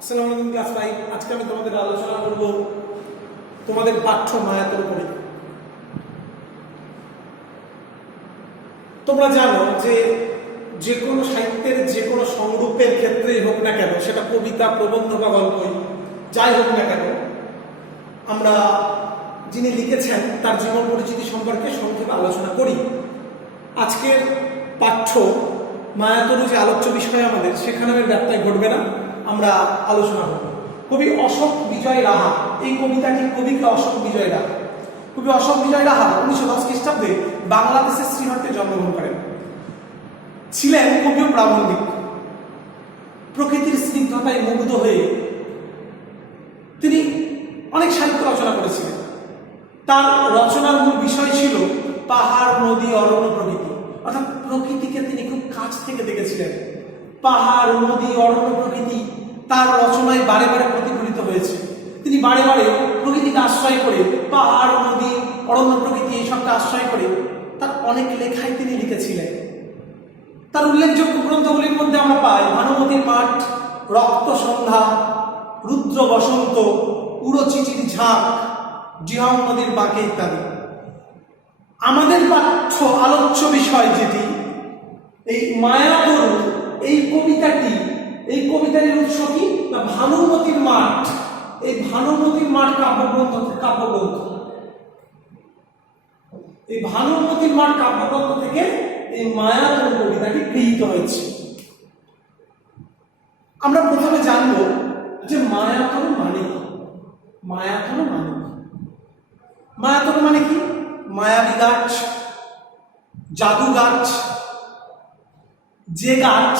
আসসালামু আলাইকুম ক্লাস 5। আজকে আমি তোমাদের আলোচনা করব তোমাদের পাঠ্য মায়াতর উপরে। তোমরা জানো যে কোনো সাহিত্যের যে কোনো সংরূপের ক্ষেত্রেই হোক না কেন, সেটা কবিতা, প্রবন্ধ বা গল্পই যাই হোক না কেন, আমরা যিনি লিখেছেন তার জীবন পরিচিতি সম্পর্কে সংক্ষেপে আলোচনা করি। আজকের পাঠ্য মায়াতরু যে আলোচ্য বিষয় আমাদের, সেখানে আমি ব্যত্যয় ঘটবে না, আমরা আলোচনা করব। কবি অশোক বিজয় রাহা, এই কবিতাটি কবিকে অশোক বিজয় রাহা। কবি অশোক বিজয় রাহা 1910 খ্রিস্টাব্দে বাংলাদেশের শ্রীহট্টে জন্মগ্রহণ করেন। ছিলেন কবি ও প্রাবন্ধিক। প্রকৃতির স্নিগ্ধতায় মুগ্ধ হয়ে তিনি অনেক সাহিত্য রচনা করেছিলেন। তার রচনার মূল বিষয় ছিল পাহাড়, নদী, অরণ্য, প্রকৃতি। অর্থাৎ প্রকৃতিকে তিনি খুব কাছ থেকে দেখেছিলেন। পাহাড়, নদী, অরণ্য, প্রকৃতি তার রচনায় বারে বারে প্রতিফলিত হয়েছে। তিনি বারে বারে প্রকৃতিকে আশ্রয় করে, পাহাড়, নদী, অরণ্য, প্রকৃতি এইসবকে আশ্রয় করে তার অনেক লেখাই তিনি লিখেছিলেন। তার উল্লেখযোগ্য গ্রন্থগুলির মধ্যে আমরা পাই ভানুমতির মাঠ, রক্ত সন্ধ্যা, রুদ্র বসন্ত, উড়ো চিচির ঝাঁক, জিহং নদীর বাঁকে ইত্যাদি। আমাদের পাঠ্য আলোচ্য বিষয় যেটি, এই মায়াতরু, এই কবিতাটি, এই কবিতার উৎস কি না ভানুমতির মাঠ। এই ভানুমতির মাঠ কাব্যগ্রন্থ এই ভানুমতির মাঠ কাব্যগ্রন্থ থেকে এই মায়াতরু কবিতাটি গৃহীত হয়েছে। আমরা প্রথমে জানব যে মায়াতরু মানে কি। মায়াতরু মানে কি? মায়াতরু মানে কি? মায়াবী গাছ, জাদু গাছ, যে গাছ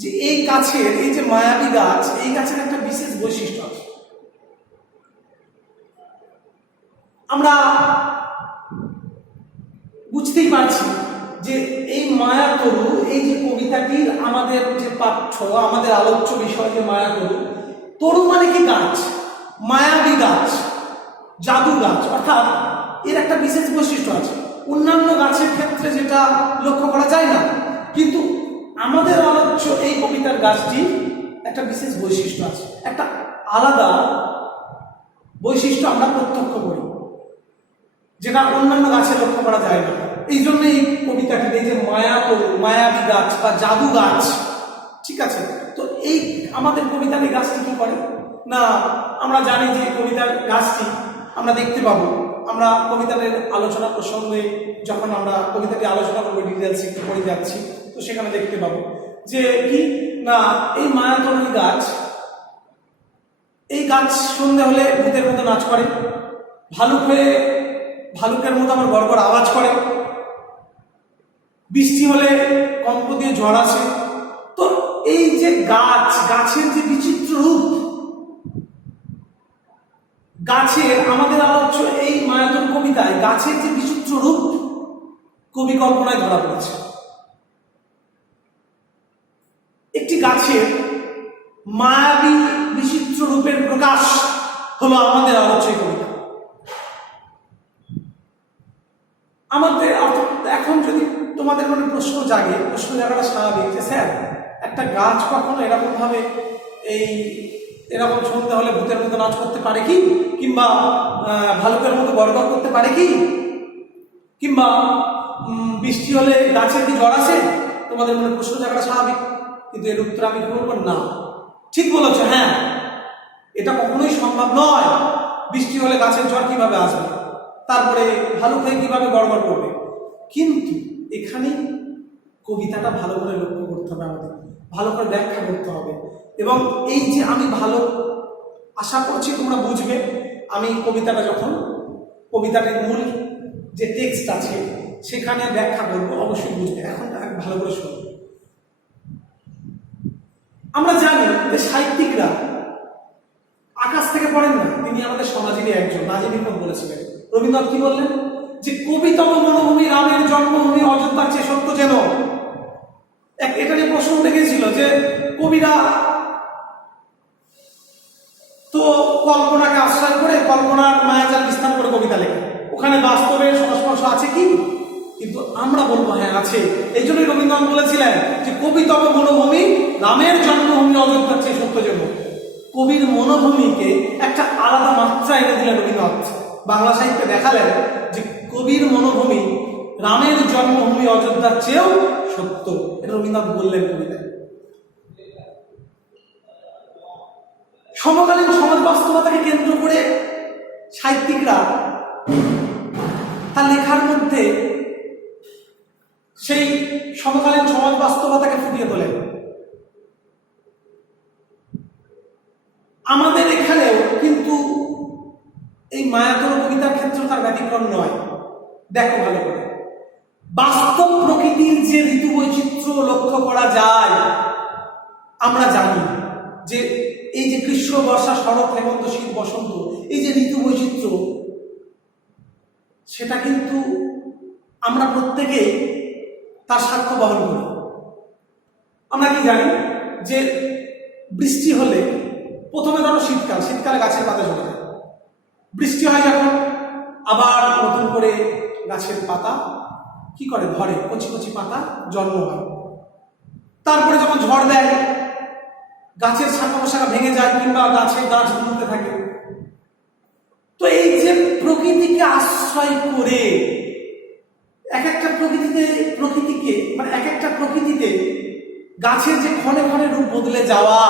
যে এই গাছের, এই যে মায়াবী গাছ, এই গাছের একটা বিশেষ বৈশিষ্ট্য আছে। আমরা বুঝতেই পারছি যে এই মায়াতরু, এই যে কবিতাটির আমাদের যে পাঠ্য, আমাদের আলোচ্য বিষয় যে মায়াতরু, তরু মানে কি গাছ, মায়াবী গাছ, জাদু গাছ। অর্থাৎ এর একটা বিশেষ বৈশিষ্ট্য আছে, অন্যান্য গাছের ক্ষেত্রে যেটা লক্ষ্য করা যায় না, কিন্তু আমাদের আলোচ্য এই কবিতার গাছটি একটা বিশেষ বৈশিষ্ট্য আছে, একটা আলাদা বৈশিষ্ট্য আমরা প্রত্যক্ষ করি, যেটা অন্যান্য গাছে লক্ষ্য করা যায় না। এই জন্য এই কবিতাটি, এই যে মায়াতরু, মায়াবী গাছ বা জাদু গাছ, ঠিক আছে। তো এই আমাদের কবিতার এই গাছটি কি করে না, আমরা জানি যে কবিতার গাছটি আমরা দেখতে পাবো। আমরা কবিতাটির আলোচনা প্রসঙ্গে যখন আমরা কবিতাটি আলোচনা করবো, ডিটেলস একটু পড়ে যাচ্ছি, তো সেখানে দেখতে পাবো যে কি না এই মায়াতরু গাছ, এই গাছ সন্ধ্যে হলে ভূতের মতো নাচ করে, ভালুক হয়ে ভালুকের মতো আমার গড়গড় আওয়াজ করে, বৃষ্টি হলে কম্প দিয়ে ঝড় আসে। তো এই যে গাছ, গাছের যে বিচিত্র রূপ, গাছের আমাদের আলোচ্য এই মায়াতরু কবিতায় গাছের যে বিচিত্র রূপ কবি কল্পনায় ধরা পড়েছে। একটি গাছের মায়াবী বিচিত্র রূপের প্রকাশ হলো আমাদের আলোচ্য কবিতা। আমাদের এখন যদি তোমাদের মনে প্রশ্ন জাগে, প্রশ্ন জাগাটা স্বাভাবিক যে স্যার, একটা গাছ কখনো এরকম ভাবে এরকম সন্ধ্যা হলে ভূতের মতো নাচ করতে পারে কি, কিংবা ভালুকের মতো গড়গড় করতে পারে কি, কিংবা বৃষ্টি হলে গাছের কি ঝড় আসে? তোমাদের মনে প্রশ্ন জাগাটা স্বাভাবিক, কিন্তু এর উত্তর আমি বলবো না। ঠিক বলেছ, হ্যাঁ, এটা কখনোই সম্ভব নয়। বৃষ্টি হলে গাছের ঝড় কিভাবে আসবে, তারপরে ভালুক হয়ে কিভাবে গড়গড় করবে? কিন্তু এখানে কবিতাটা ভালো করে লক্ষ্য করতে হবে, আমাদের ভালো করে ব্যাখ্যা করতে হবে। এবং এই যে আমি ভালো আশা করছি তোমরা বুঝবে, আমি কবিতাটা যখন কবিতাটির মূল যে টেক্সট আছে সেখানে ব্যাখ্যা করবো, অবশ্যই বুঝবে। এখন ভালো করে শুনো। আমরা জানি যে সাহিত্যিকরা আকাশ থেকে পড়েন না, তিনি আমাদের সমাজেরই একজন। নাজিম ইকবাল বলেছিলেন, রবীন্দ্রনাথ কি বললেন যে কবিতম মনোভূমি রামের জন্মভূমি অযোধ্যার চেয়ে সত্য যেন। এটা নিয়ে প্রশ্ন উঠে গেছিল যে কবিরা তো কল্পনাকে আশ্রয় করে, কল্পনার মায়াজাল বিস্তার করে কবিতা লেখে, ওখানে বাস্তবের সংস্পর্শ আছে কি? কিন্তু আমরা বলবো হ্যাঁ আছে। এই জন্যই রবীন্দ্রনাথ বলেছিলেন যে কবি তব মনোভূমি রামের জন্মভূমি অযোধ্যার চেয়ে সত্য যে মুখ। কবির মনোভূমিকে একটা আলাদা মাত্রা এনে দিলেন রবীন্দ্রনাথ। বাংলা সাহিত্যে দেখালেন যে কবির মনোভূমি রামের জন্মভূমি অযোধ্যার চেয়েও সত্য। এটা রবীন্দ্রনাথ বললেন কবিতায়। সমকালীন সমাজ বাস্তবতাকে কেন্দ্র করে সাহিত্যিকরা তার লেখার মধ্যে সেই সমকালীন সমাজ বাস্তবতাকে ফুটিয়ে তোলেন। আমাদের এখানেও কিন্তু এই মায়াতর কবিতার ক্ষেত্রে তার ব্যতিক্রম নয়। দেখো ভালো করে, বাস্তব প্রকৃতির যে ঋতু বৈচিত্র্য লক্ষ্য করা যায়, আমরা জানি যে এই যে গ্রীষ্ম বর্ষা শরৎ হেমন্ত শীত বসন্ত, এই যে ঋতু বৈচিত্র্য, সেটা কিন্তু আমরা প্রত্যেকে তার সাক্ষ্য বহন করি। আমরা কি জানি যে বৃষ্টি হলে প্রথমে ধরো শীতকালে গাছের পাতা ঝরে যায়, বৃষ্টি হয় যখন আবার নতুন করে গাছের পাতা কি করে ধরে, কচি কচি পাতা জন্ম হয়। তারপরে যখন ঝড় দেয় গাছের শাখা পোশাখা ভেঙে যায় কিংবা গাছের গাছ ঘুরতে থাকে। তো এই যে প্রকৃতিকে আশ্রয় করে এক একটা প্রকৃতিকে মানে এক একটা প্রকৃতিতে গাছের যে ক্ষণে ক্ষণে রূপ বদলে যাওয়া,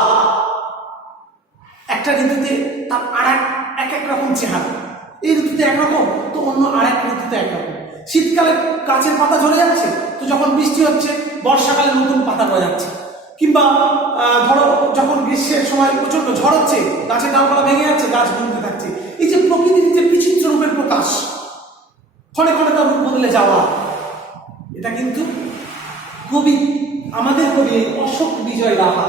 একটা ঋতুতে তার এক এক রকম চেহারা, এই ঋতুতে একরকম তো অন্য আর এক ঋতুতে একরকম। শীতকালে গাছের পাতা ঝরে যাচ্ছে, তো যখন বৃষ্টি হচ্ছে বর্ষাকালে নতুন পাতা গজাচ্ছে, কিংবা ধরো যখন গ্রীষ্মের সময় প্রচন্ড ঝড় হচ্ছে গাছের ডালপালা ভেঙে যাচ্ছে, গাছ ঘুরতে থাকছে। এই যে প্রকৃতির যে বিচিত্র রূপের প্রকাশ, ক্ষণে ক্ষণে তার রূপ বদলে যাওয়া, এটা কিন্তু আমাদের কবি অশোক বিজয় রাহা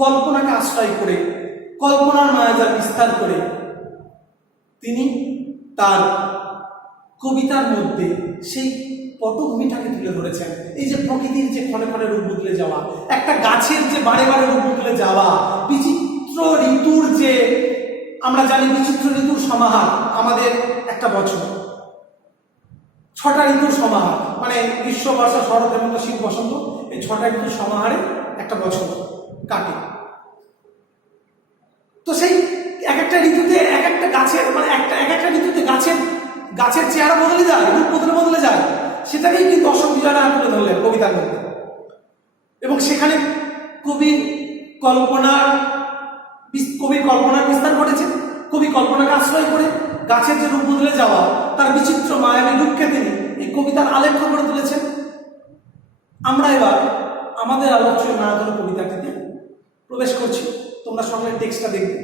কল্পনাকে আশ্রয় করে, কল্পনার মায়াজাল বিস্তার করে তিনি তার কবিতার মধ্যে সেই পটভূমিটাকে তুলে ধরেছেন। এই যে প্রকৃতির যে ক্ষণে ক্ষণে রূপ বদলে যাওয়া, একটা গাছের যে বারে বারে রূপ বদলে যাওয়া, বিচিত্র ঋতুর যে আমরা জানি বিচিত্র ঋতুর সমাহার আমাদের একটা বছর, 6টা ঋতুর সমাহার, মানে গ্রীষ্ম বর্ষা শরৎ হেমন্ত শীত বসন্ত, এই 6টা ঋতুর সমাহারে একটা বছর কাটে। তো সেই এক একটা ঋতুতে এক একটা গাছের মানে এক একটা ঋতুতে গাছের চেহারা বদলে যায়, রূপ বদলে যায়, সেটাকেই কিন্তু অশোক বিজয় রাহা তুলে ধরলেন কবিতার মধ্যে। এবং সেখানে কবির কল্পনার বিস্তার ঘটেছে। কবি কল্পনাকে আশ্রয় করে গাছের যে রূপ বদলে যাওয়া, তার বিচিত্র মায়াবী রূপকে তিনি এই কবিতার আলেখ্য করে তুলেছেন। আমরা এবার আমাদের আলোচ্য মায়াতর কবিতাটিতে প্রবেশ করছি। তোমরা সঙ্গে টেক্সটটা দেখবে।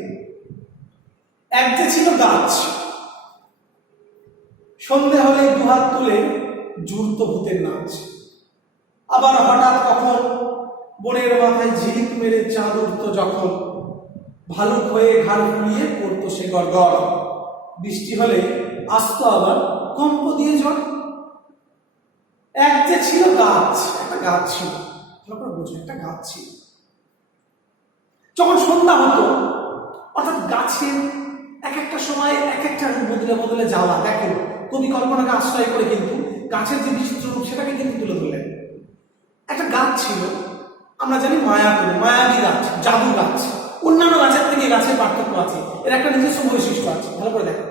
এক যে ছিল গাছ, সন্ধে হলে দুহাত তুলে জুড়ত ভূতের নাচ। আবার হঠাৎ কখন বনের মাথায় ঝিলিক মেরে চাঁদ উঠত যখন, ভালুক হয়ে ঘাড় ফুলিয়ে পড়তো সে গড়গড়। বৃষ্টি হলে আসতো আবার কম্প দিয়ে ঝড়। এক যে ছিল গাছ, একটা গাছ ছিল, ভালো করে বোঝো, একটা গাছ ছিল। যখন সন্ধ্যা হতো, অর্থাৎ গাছের এক একটা সময় এক একটা রূপ বদলে যাওয়া, দেখো কবি কল্পনাকে আশ্রয় করে কিন্তু গাছের যে বিচিত্র রূপ সেটাকে কিন্তু তুলে ধরলেন। একটা গাছ ছিল, আমরা জানি মায়াবী গাছ, জাদু গাছ। অন্যান্য গাছের থেকে গাছের পার্থক্য আছে, এর একটা নিজস্ব বৈশিষ্ট্য আছে, ভালো করে দেখো।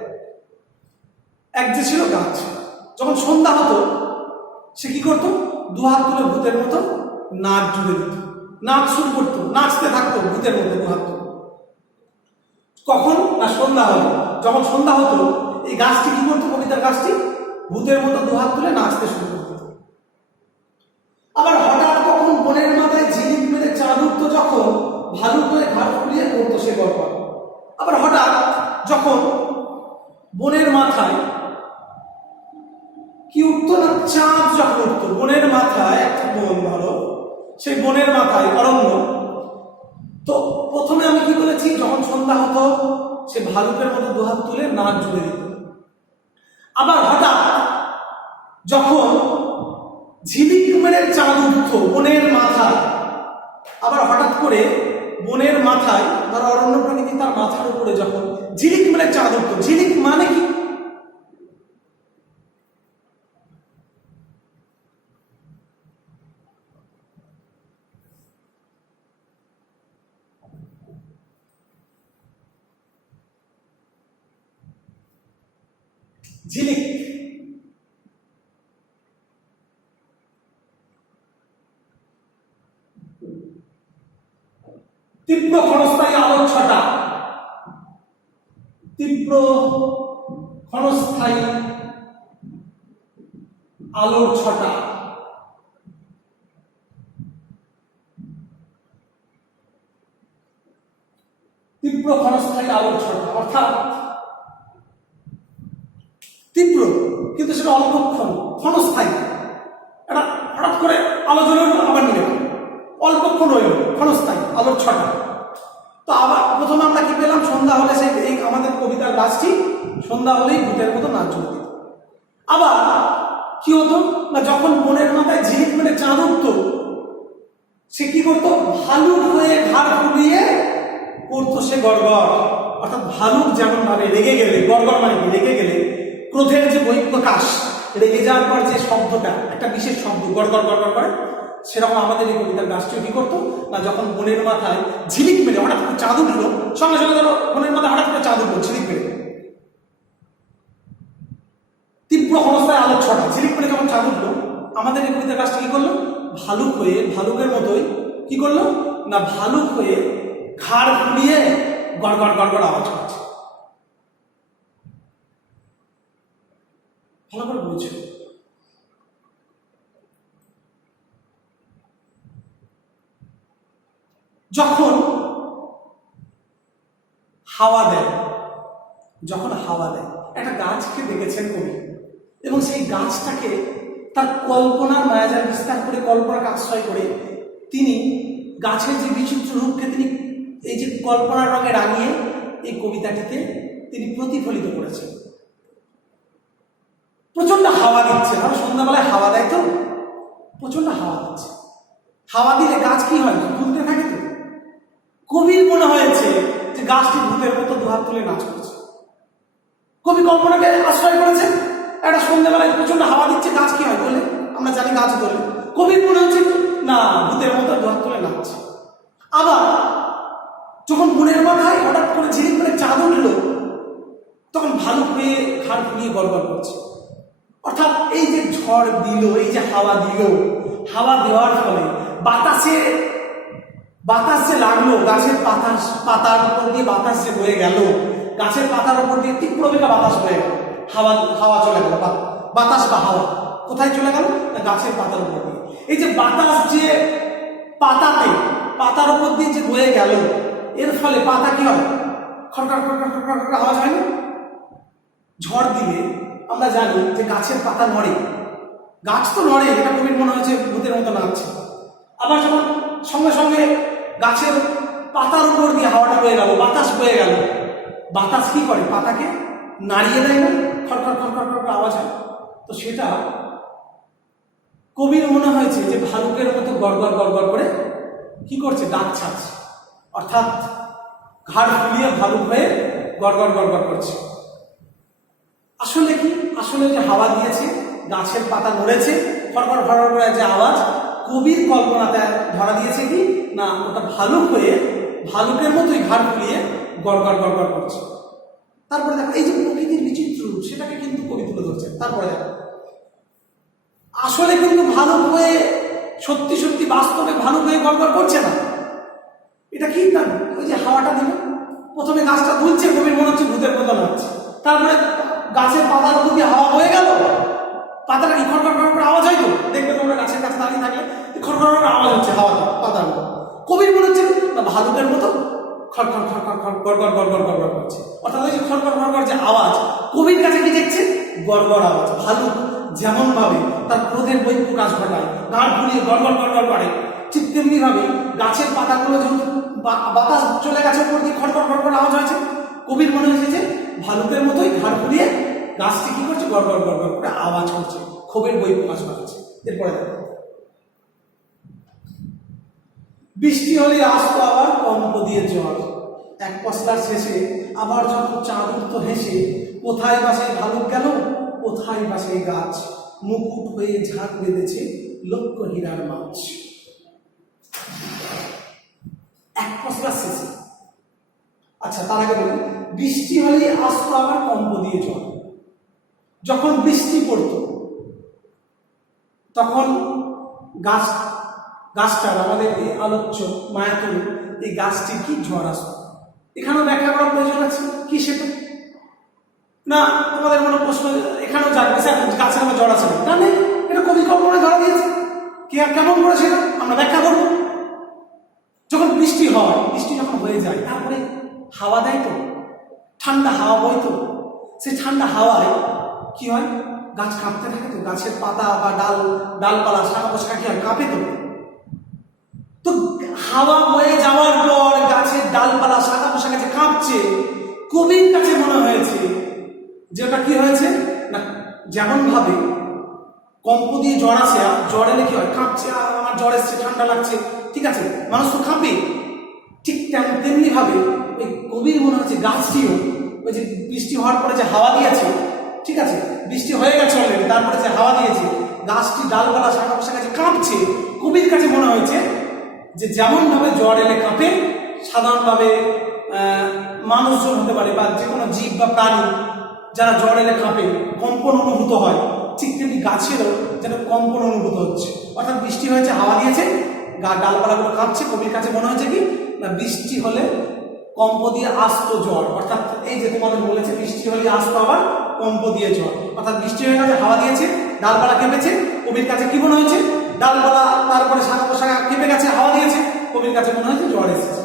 এক যে ছিল গাছ, যখন সন্ধ্যা হতো সে কি করতো, দুহাত তুলে ভূতের মতো নাচ জুড়ে দিত, নাচ শুরু করতো, নাচতে থাকতো ভূতের মতো দুহাত তুলে। কখন না সন্ধ্যা হলো, যখন সন্ধ্যা হতো এই গাছটি কি করতো, কবিতার গাছটি ভূতের মতো দুহাত তুলে নাচতে শুরু করতো। আবার হঠাৎ কখন বনের মাথায় ঝিলিক মেরে চাঁদ উঠতো যখন, ভালু করে ঘাট ফুলিয়ে পড়তো সে গল্প। আবার হঠাৎ যখন বনের মাথায় কি উঠতো না, চাঁদ যখন উঠতো, বনের মাথায় একটা বন, ধরো সেই বনের মাথায় অরণ্য। তো প্রথমে আমি কি বলেছি, যখন সন্ধ্যা হতো সে ভালুকের মতো দুহাত তুলে নাচ জুড়ে দিত। আবার হঠাৎ যখন ঝিলিক মেরে চাঁদ উঠতো বনের মাথায়, আবার হঠাৎ করে বনের মাথায় ধরো অরণ্য প্রকৃতি তার মাথার উপরে যখন ঝিলিক মেরে চাঁদ উঠতো। ঝিলিক মানে কি, ঝিলিক, তীব্র ক্ষণস্থায়ী আলোর ছটা, তীব্র ক্ষণস্থায়ী আলোর ছটা, তীব্র ক্ষণস্থায়ী আলোর ছটা অর্থাৎ তীব্র কিন্তু সেটা অল্পক্ষণ, ক্ষণস্থায়ী। এটা হঠাৎ করে আলো জ্বলে উঠলো আবার নিয়ে গেল, অল্পক্ষণ রইল, ক্ষণস্থায়ী আলোর ছটা। তো আবার প্রথমে আমরা কি পেলাম, সন্ধ্যা হলে সেই এই আমাদের কবিতার গাছটি সন্ধ্যা হলেই ভূতের মতো নাচ চলত। আবার কি হতো না, যখন বনের মাথায় ঝিলিক মেরে চাঁদ উঠত, সে কি করতো, ভালুক হয়ে ঘাড় ফুলিয়ে করতো সে গড়গড়। অর্থাৎ ভালুক যেমন ভাবে রেগে গেলে, গড়গড় মানে রেগে গেলে ক্রোধের যে বহিঃপ্রকাশ, রেগে যাওয়ার পর যে শব্দটা, একটা বিশেষ শব্দ গড়গড় গড়গড় করে, সেরকম আমাদের এই কবিতার গাছটিও কি করতো না, যখন বনের মাথায় ঝিলিক মেরে হঠাৎ করে চাঁদ উঠলো, সঙ্গে সঙ্গে ধরো বনের মাথায় হঠাৎ করে চাঁদ উঠলো ঝিলিক মেরে, তীব্র ক্ষণস্থায়ী আলোর ছটা, ঝিলিক মেরে যখন চাঁদ উঠলো, আমাদের এই কবিতার গাছটি কি করলো, ভালুক হয়ে, ভালুকের মতোই কি করলো না, ভালুক হয়ে ঘাড় ফুলিয়ে গড়গড় গড়গড় আওয়াজ করছে। ভালো করে বুঝছো? যখন হাওয়া দেয়, যখন হাওয়া দেয়, একটা গাছকে দেখেছেন কবি, এবং সেই গাছটাকে তার কল্পনার মায়াজাল বিস্তার করে, কল্পনাকে আশ্রয় করে তিনি গাছের যে বিচিত্র রূপকে তিনি এই যে কল্পনার রঙে রাঙিয়ে এই কবিতাটিতে তিনি প্রতিফলিত করেছেন। প্রচন্ড হাওয়া দিচ্ছে, ধরো সন্ধ্যাবেলায় হাওয়া দেয়, তো প্রচন্ড হাওয়া দিচ্ছে, হাওয়া দিলে গাছ কি হয়, দুলতে থাকে। তো কবির মনে হয়েছে যে গাছটি ভূতের মতো দুহাত তুলে নাচ করছে। কবি কল্পনাকে আশ্রয় করেছে, একটা সন্ধ্যাবেলায় প্রচন্ড হাওয়া দিচ্ছে, গাছ কি হয় বলে আমরা জানি, গাছ তোলে। কবির মনে হচ্ছে না, ভূতের মতো দুহাত তুলে নাচছে। আবার যখন বনের মাথায় হঠাৎ করে ঝিলিক করে চাঁদ উঠল, তখন ভালুক হয়ে ঘাড় ফুলিয়ে গড়গড় করছে। অর্থাৎ এই যে ঝড় দিল, এই যে হাওয়া দিল, হাওয়া দেওয়ার ফলে বাতাসে লাগলো, গাছের পাতার উপর দিয়ে বাতাস যে বয়ে গেল, গাছের পাতার উপর দিয়ে তীব্র বেগে বাতাস বয়ে গেল, হাওয়া চলে গেল, বাতাস বা হাওয়া কোথায় চলে গেল না, গাছের পাতার উপর দিয়ে। এই যে বাতাস যে পাতার উপর দিয়ে যে বয়ে গেল, এর ফলে পাতা কি হয়, খড়খড় খড়খড় খড়খড় খড়খড় আওয়াজ হয় না? ঝড় দিলে আমরা জানি যে গাছের পাতা নড়ে, গাছ তো নড়ে, এটা কবির মনে হয়েছে ভূতের মতো নাচছে। আবার যখন সঙ্গে সঙ্গে গাছের পাতার উপর দিয়ে হাওয়াটা বয়ে গেল, বাতাস বয়ে গেল, বাতাস কি করে, পাতাকে নাড়িয়ে দেয় না, খড়খড় খড়খড় খড়খড় আওয়াজ হয়। তো সেটা কবির মনে হয়েছে যে ভালুকের মতো গড়গড় গড়গড় করে কি করছে, ডাক ছাড়ছে। অর্থাৎ ঘাড় ফুলিয়ে ভালুক হয়ে গড়গড় গড়গড় করছে। আসলে কি, আসলে যে হাওয়া দিয়েছে, গাছের পাতা নড়েছে, খড়খড় খড়খড় করে যে আওয়াজ, কবির কল্পনাতে ধরা দিয়েছে কি না, ওটা ভালুক হয়ে ভালুকের মতোই ঘাড় ফুলিয়ে গড়গড় গড়গড় করছে। তারপরে দেখো এই যে প্রকৃতির বিচিত্র রূপ, সেটাকে কিন্তু কবি তুলে ধরছে। তারপরে দেখো আসলে কিন্তু ভালুক হয়ে সত্যি সত্যি বাস্তবে ভালুক হয়ে গড়গড় করছে না। এটা কি না, ওই যে হাওয়াটা দিল, প্রথমে গাছটা দুলছে, কবির মনে হচ্ছে ভূতের মতো নাচছে। তারপরে গাছের পাতার উপর দিয়ে হাওয়া হয়ে গেল, পাতাটা কি খড়খড় খড়খড় আওয়াজ হয়। তো দেখবে তোমরা গাছের কাছে দাঁড়িয়ে থাকলে খড়খড় খড়খড় আওয়াজ হচ্ছে হাওয়া পাতার উপর। কবির মনে হচ্ছে না ভালুকের মতো খড়খড় খড়খড় গড়গড় গড়গড় গড়গড় করছে। অর্থাৎ ওই যে খড়খড় খড়খড় যে আওয়াজ, কবির কাছে কি দেখছে, গড়গড় আওয়াজ। ভালুক যেমন ভাবে তার ক্রোধের বহিঃপ্রকাশ ঘটায়, গাঢ় ফুলিয়ে গড়গড় গড়গড় করে, ঠিক তেমনি ভাবে গাছের পাতাগুলো যখন বাতাস চলে গেছে উপর দিয়ে খড়খড় খড়খড় আওয়াজ হয়েছে, কবির মনে হয়েছে যে ভালুকের মতোই ঘাড় ফুলিয়ে গাছটি কি করছে, গড়গড় গড়গড় করে আওয়াজ করছে, ক্ষোভের বহিঃপ্রকাশ ঘটাচ্ছে। এরপরে দেখো বৃষ্টি হলে আসতো আবার কম্প দিয়ে জল, এক পশলার শেষে আবার যখন চাঁদ উঠতো হেসে, কোথায় বাসে ভালুক গেল, কোথায় বাসে গাছ, মুকুট হয়ে ঝাঁক বেঁধেছে লক্ষ হীরার মাছ। এক পশলার শেষে, আচ্ছা তার আগে বলি, বৃষ্টি হলে আসতো আবার কম্প দিয়ে জল। যখন বৃষ্টি পড়ত তখন গাছটার, আমাদের এই আলোচ্য মায়াতুল এই গাছটির কি ঝড় আসতো। এখানেও ব্যাখ্যা করার প্রয়োজন আছে কি সেটা না, তোমাদের মনে প্রশ্ন এখানেও জানবে স্যার গাছের আমার ঝড় আসে না, নেই, এটা কবি কল্পনায় ধরা দিয়েছে। কেমন করে সেটা আমরা ব্যাখ্যা করবো। যখন বৃষ্টি হয়, বৃষ্টি যখন হয়ে যায় তারপরে হাওয়া দেয় তো, ঠান্ডা হাওয়া বইতো, সেই ঠান্ডা হাওয়ায় কি হয়, গাছ কাঁপতে থাকে তো, গাছের পাতা বা ডালপালা শাখা পোশাখা কি হয়, কাঁপে তো হাওয়া বয়ে যাওয়ার পর গাছের ডালপালা শাখা পোশাখা যে কাঁপছে, কবির কাছে মনে হয়েছে যে ওটা কি হয়েছে না, যেমন ভাবে কম্প দিয়ে জ্বর আসে, জ্বর এলে কি হয়, কাঁপছে, আমার জ্বর এসছে, ঠান্ডা লাগছে, ঠিক আছে, মানুষ তো কাঁপে, ঠিক তেমনি ভাবে ওই কবির মনে হচ্ছে গাছটিও ওই যে বৃষ্টি হওয়ার পরে যে হাওয়া দিয়েছে, ঠিক আছে, বৃষ্টি হয়ে গেছে অলরেডি, তারপরে যে হাওয়া দিয়েছে, গাছটি ডালপালা শাখা পোশাখা যে কাঁপছে, কবির কাছে মনে হয়েছে যে যেমন ভাবে জ্বর এলে কাঁপে, সাধারণভাবে মানুষজন হতে পারে বা যে কোনো জীব বা প্রাণী যারা জ্বর এলে কাঁপে, কম্পন অনুভূত হয়, ঠিক তেমনি গাছেরও যেন কম্পন অনুভূত হচ্ছে। অর্থাৎ বৃষ্টি হয়েছে, হাওয়া দিয়েছে, ডালপালাগুলো কাঁপছে, কবির কাছে মনে হয়েছে কি না, বৃষ্টি হলে কম্প দিয়ে আসতো জ্বর, অর্থাৎ এই যে তোমাদের বলেছে বৃষ্টি হলে আসতো আবার কম্প দিয়ে জ্বর, অর্থাৎ বৃষ্টি হয়ে গেছে, হাওয়া দিয়েছে, ডালপালা কেঁপেছে, কবির কাছে কি মনে হয়েছে, ডালপালা তারপরে শাখা পোশাখা কেঁপে গেছে, হাওয়া দিয়েছে, কবির কাছে মনে হয়েছে জ্বর এসেছে।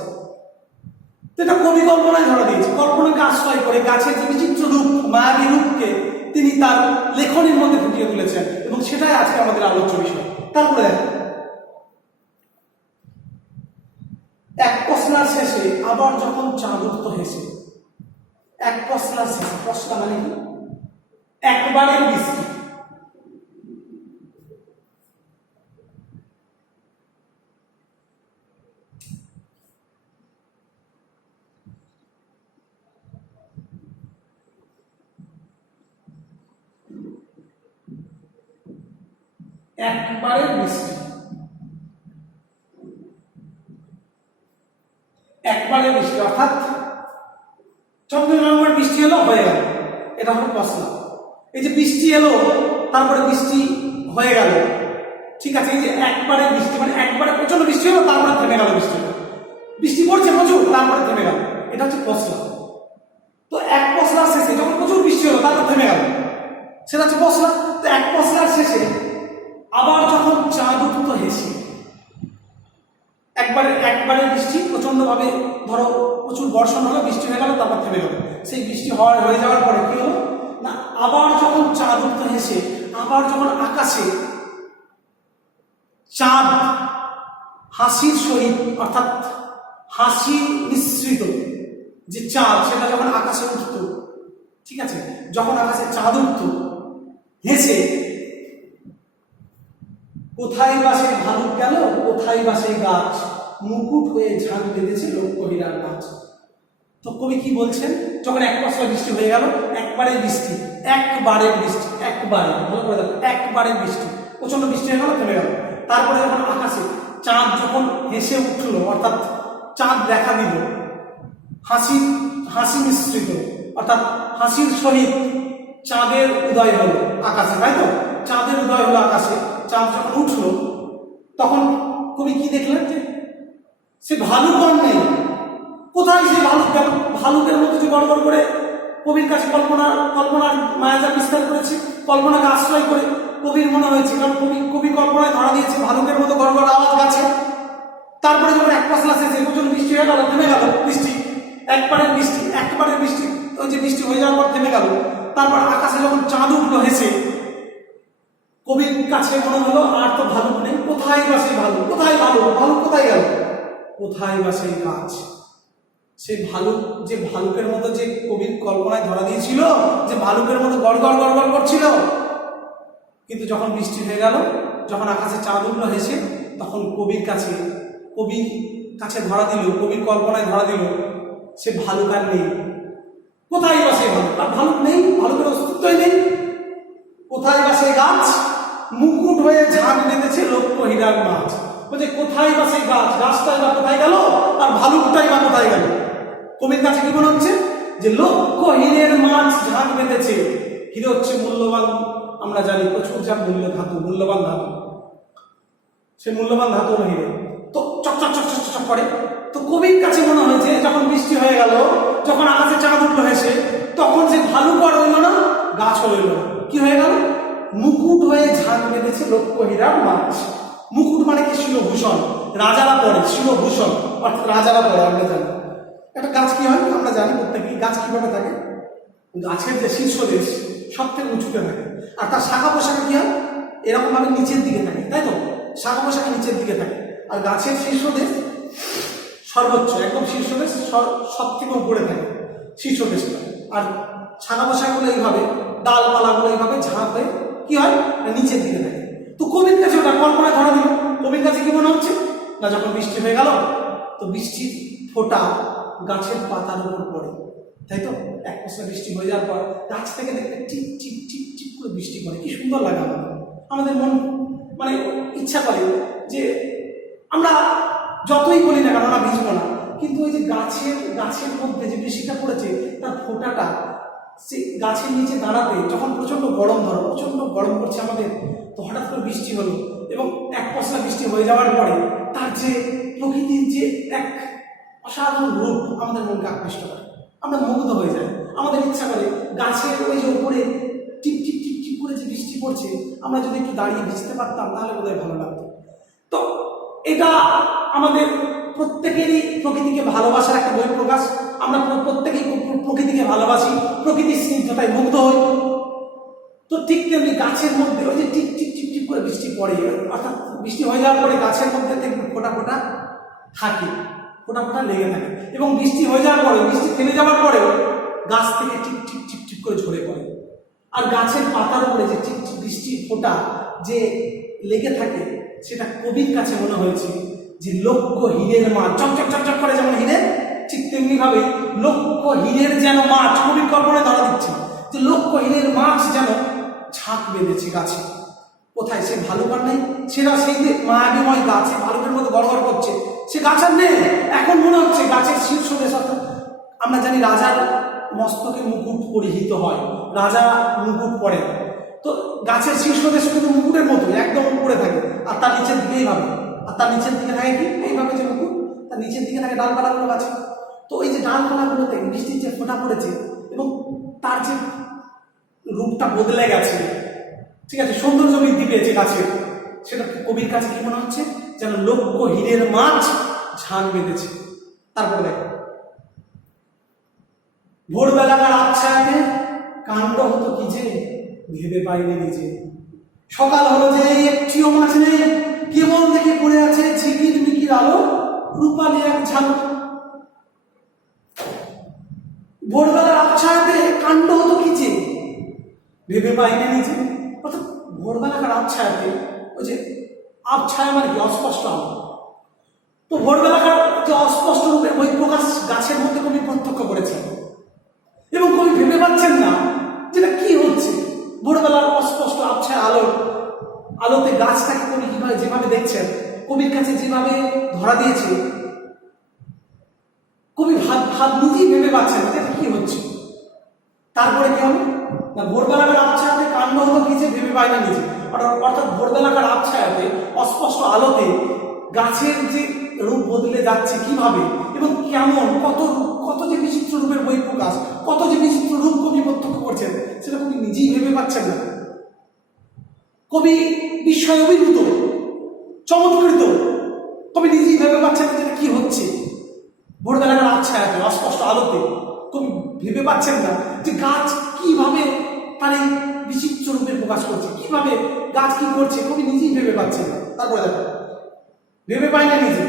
এটা কবি কল্পনায় ধরা দিয়েছে, কল্পনাকে আশ্রয় করে গাছের যে বিচিত্র রূপ, মায়াবী রূপকে তিনি তার লেখনীর মধ্যে ফুটিয়ে তুলেছেন, এবং সেটাই আজকে আমাদের আলোচ্য বিষয়। তারপরে দেখো, এক পশলার শেষে আবার যখন চাঁদ উঠত হেসে, এক পশলার শেষে, পশলা মানে কি, একবারের বৃষ্টি, একবারের বৃষ্টি, একবারের বৃষ্টি অর্থাৎ 14 নভেম্বর বৃষ্টি এলো, হয়ে গেল, এটা হলো পশলা। এই যে বৃষ্টি এলো তারপরে বৃষ্টি হয়ে গেল, ঠিক আছে, এই যে একবারের বৃষ্টি মানে একবারে প্রচন্ড বৃষ্টি হলো তারপরে থেমে গেল, বৃষ্টি পড়ছে প্রচুর তারপরে থেমে গেল, এটা হচ্ছে পশলা। তো এক পশলার শেষে যখন প্রচুর বৃষ্টি হলো তারপর থেমে গেল, সেটা হচ্ছে পশলা। তো এক পশলার শেষে আবার যখন চাঁদ উঠত হেসে, একবারে বৃষ্টি প্রচন্ড ভাবে, ধরো প্রচুর বর্ষণ হলো, বৃষ্টি হয়ে গেল, তারপর থেমে গেল, সেই বৃষ্টি হয়ে যাওয়ার পরে কি হলো না, আবার যখন চাঁদ উঠত হেসে, আবার যখন আকাশে চাঁদ হাসির সহিত, অর্থাৎ হাসি মিশ্রিত যে চাঁদ, সেটা যখন আকাশে উঠত, ঠিক আছে, যখন আকাশে চাঁদ উঠত হেসে, কোথায় বা সেই ভালুক গেল, কোথায় বা সেই গাছ, মুকুট হয়ে ঝাঁক বেঁধেছে লক্ষ্যহীরার গাছ। তো কবি কি বলছেন, যখন এক পশলা বৃষ্টি হয়ে গেল, একবারের বৃষ্টি, একবারের বৃষ্টি, একবারে, ভালো করে দেখো, একবারের বৃষ্টি, প্রচন্ড বৃষ্টি হয়ে গেল, থেমে গেল, তারপরে যখন আকাশে চাঁদ যখন হেসে উঠলো, অর্থাৎ চাঁদ দেখা দিল, হাসি মিশ্রিত, অর্থাৎ হাসির সহিত চাঁদের উদয় হলো আকাশে, তাই তো, চাঁদের উদয় হলো আকাশে, চাঁদ যখন উঠলো তখন কবি কি দেখলেন, যে সে ভালুক আর নেই, কোথায় সে ভালুক গেল, ভালুকের মতো যে গড় করে কবির কাছে কল্পনার মায়াজাল বিস্তার করেছে, কল্পনাকে আশ্রয় করে কবির মনে হয়েছে, কারণ কবি কল্পনায় ধরা দিয়েছে ভালুকের মতো গড় আওয়াজ গাছে। তারপরে যখন এক পশলা শেষে প্রচন্ড বৃষ্টি হয়ে গেল, থেমে গেল বৃষ্টি, একবারের বৃষ্টি, ওই যে বৃষ্টি হয়ে যাওয়ার পর থেমে গেল, তারপর আকাশে যখন চাঁদ উঠলো হেসে, কবির কাছে মনে হলো আর তো ভালুক নেই, কোথায় বা সেই ভালুক, কোথায় ভালুক কোথায় গেল, কোথায় বা সেই গাছ, সেই ভালুক, যে ভালুকের মতো যে কবির কল্পনায় ধরা দিয়েছিল, যে ভালুকের মতো গড় করছিল, কিন্তু যখন বৃষ্টি হয়ে গেল, যখন আকাশে চাঁদ উঠলো হেসে, তখন কবির কাছে ধরা দিল, কবির কল্পনায় ধরা দিল সে ভালুক আর নেই, কোথায় বা সেই ভালুক, আর ভালুক নেই, ভালুকের অস্তিত্বই নেই, কোথায় বা সেই গাছ, মুকুট হয়ে ঝাঁক বেঁধেছে লক্ষ্যহীরার মাছ, বলছে কোথায় বা সেই গাছটাই বা কোথায় গেল, আর ভালুকটাই বা কোথায় গেল। কবির কাছে কি মনে হচ্ছে, যে লক্ষ্যহীরের মাছ ঝাঁক বেঁধেছে, হিরে হচ্ছে মূল্যবান, আমরা জানি প্রচুর যা মূল্য ধাতু, মূল্যবান ধাতু, সে মূল্যবান ধাতু হলো হিরে। তো চকচক চকচক চকচক করে। তো কবির কাছে মনে হয়েছে যখন বৃষ্টি হয়ে গেল, যখন আকাশে চাঁদ উঠলো হেসে, তখন সে ভালু কর হইল না, গাছ হইল না, কি হয়ে গেল? মুকুট হয়ে ঝাঁক বেঁধেছে লক্ষ হীরার মাছ। মুকুট মানে কি? শিরভূষণ, রাজারা পরে শিরভূষণ, অর্থাৎ রাজারা পরে। আমরা জানি একটা গাছ কি হয়, আমরা জানি প্রত্যেকেই গাছ কিভাবে থাকে। গাছের যে শীর্ষদেশ সব থেকে উঁচুতে থাকে, আর তার শাখা পোশাখা কি হয়? এরকম ভাবে নিচের দিকে থাকে, তাই তো? শাখা পোশাখা নিচের দিকে থাকে, আর গাছের শীর্ষদেশ সর্বোচ্চ, একদম শীর্ষদেশ সব থেকে উপরে থাকে শীর্ষদেশটা। আর শাখা পোশাকগুলো এইভাবে, ডালপালাগুলো এইভাবে ঝাঁক হয়ে কি হয় না নিচের দিকে থাকে। তো কবির কাছে ওটা কল্পনায় ধরা দিল। কবির কাছে কি মনে হচ্ছে না, যখন বৃষ্টি হয়ে গেল তো বৃষ্টির ফোঁটা গাছের পাতার উপর পড়ে, তাই তো? এক পশলা বৃষ্টি হয়ে যাওয়ার পর গাছ থেকে দেখতে টিপ টিপ টিপ টিপ করে বৃষ্টি পড়ে, কি সুন্দর লাগে আমাদের মন মানে ইচ্ছা করে যে আমরা যতই বলি না কেন আমরা ভিজবো না, কিন্তু ওই যে গাছের মধ্যে যে বৃষ্টিটা পড়েছে তার ফোঁটাটা সে গাছের নিচে দাঁড়াতে, যখন প্রচন্ড গরম করছে আমাদের, তো হঠাৎ করে বৃষ্টি হলো এবং এক পশলা বৃষ্টি হয়ে যাওয়ার পরে তার যে প্রকৃতির যে এক অসাধারণ রূপ আমাদের মনকে আকৃষ্ট করে, আমরা মুগ্ধ হয়ে যাই। আমাদের ইচ্ছা করে গাছের ওই যে উপরে টিপ টিপ টিপ টিপ করে যে বৃষ্টি পড়ছে, আমরা যদি একটু দাঁড়িয়ে ভিজতে পারতাম তাহলে বোধহয় ভালো লাগতো। তো এটা আমাদের প্রত্যেকেরই প্রকৃতিকে ভালোবাসার একটা বহিঃপ্রকাশ। আমরা প্রত্যেকেই প্রকৃতিকে ভালোবাসি, প্রকৃতির স্নিগ্ধতায় মুগ্ধ হই। তো ঠিক তেমনি গাছের মধ্যে ওই যে টিপ টিপ টিপ টিপ করে বৃষ্টি পড়ে, অর্থাৎ বৃষ্টি হয়ে যাওয়ার পরে গাছের মধ্যে দেখবেন ফোঁটা ফোঁটা থাকে, ফোঁটা ফোঁটা লেগে থাকে, এবং বৃষ্টি হয়ে যাওয়ার পরে, বৃষ্টি থেমে যাওয়ার পরেও গাছ থেকে টিপ টিপ টিপ টিপ করে ঝরে পড়ে। আর গাছের পাতার উপরে যে টিপ টিপ বৃষ্টির ফোঁটা যে লেগে থাকে, সেটা কবির কাছে মনে হয়েছে যে লক্ষ হীরের মাছ, চকচক চকচক করে যেমন হিরে, ঠিক তেমনি ভাবে লক্ষ হীরের যেন মাছ, কবির কল্পনায় ধরা দিচ্ছে যে লক্ষ হীরের মাছ যেন ঝাঁক বেঁধেছে গাছে। কোথায়? সে ভালুকার নেই, সেটা সেই যে মায়াবিময় গাছ, সে ভালুকের মতো গড়গড় করছে, সে গাছ আর নেই। এখন মনে হচ্ছে গাছের শীর্ষদেশ, অর্থাৎ আমরা জানি রাজার মস্তকে মুকুট পরিহিত হয়, রাজা মুকুট পরে, তো গাছের শীর্ষদেশ কিন্তু মুকুটের মতো একদম উপরে থাকে, আর তার নিচের দিকে এইভাবে, আর তার নিচের দিকে থাকে কি এইভাবে যে মুকুট, তার নিচের দিকে থাকে ডালপালাগুলো গাছে। তো ওই যে ডালপালাগুলোতে বৃষ্টির যে ফোঁটা পড়েছে এবং তার যে রূপটা বদলে গেছে, ঠিক আছে, সৌন্দর্য বৃদ্ধি পেয়েছে গাছের, সেটা কবির কাছে কি মনে হচ্ছে? যেন লক্ষ হীরের মাছ ঝাঁক বেঁধেছে। তারপরে দেখো, ভোরবেলাকার আচ্ছায়াতে কাণ্ড হতো কি যে ভেবে পাইনি নিজে। সকাল হলো যে একটিও মাছ নেই, কেবল দেখে পড়ে আছে ঝিকির মিকির আলো, রূপালি এক ঝালক। ভোরবেলার আচ্ছায়াতে কাণ্ড হতো কি যে ভেবে পাইনি নিজে। অর্থাৎ ভোরবেলাকার আচ্ছায়াতে, ওই যে আবছায়া মানে কি? অস্পষ্ট আলো। তো ভোরবেলাকার যে অস্পষ্ট রূপের বহিঃপ্রকাশ গাছের মধ্যে কবি প্রত্যক্ষ করেছেন, এবং কবি ভেবে পাচ্ছেন না যেটা কি হচ্ছে। ভোরবেলার অস্পষ্ট আবছায়া আলোতে গাছটাকে কবি কিভাবে যেভাবে দেখছেন, কবির কাছে যেভাবে ধরা দিয়েছে, কবি ভাব নিজেই ভেবে পাচ্ছেন যে কি হচ্ছে। তারপরে কি হবে না, ভোরবেলাকার আবছায়াতে কাণ্ড হতো কি যে ভেবে পায় না নিজে। অর্থাৎ ভোরবেলাকার আবছায়াতে অস্পষ্ট আলোতে গাছের যে রূপ বদলে যাচ্ছে কিভাবে এবং কেমন, কত যে বিচিত্র রূপের বহিঃপ্রকাশ, কত যে বিচিত্র রূপ কবি প্রত্যক্ষ করছেন, সেটা কবি নিজেই ভেবে পাচ্ছেন না। কবি বিস্ময় অভিভূত, চমৎকৃত, কবি নিজেই ভেবে পাচ্ছেন না যেটা কি হচ্ছে। ভোরবেলাকার আবছায়াতে অস্পষ্ট আলোতে কবি ভেবে পাচ্ছেন না যে গাছ কিভাবে তার এই বিচিত্র রূপের প্রকাশ করছে, কিভাবে গাছ কি করছে, কবি নিজেই ভেবে পাচ্ছেন না। তারপরে দেখো, ভেবে পায় না নিজে।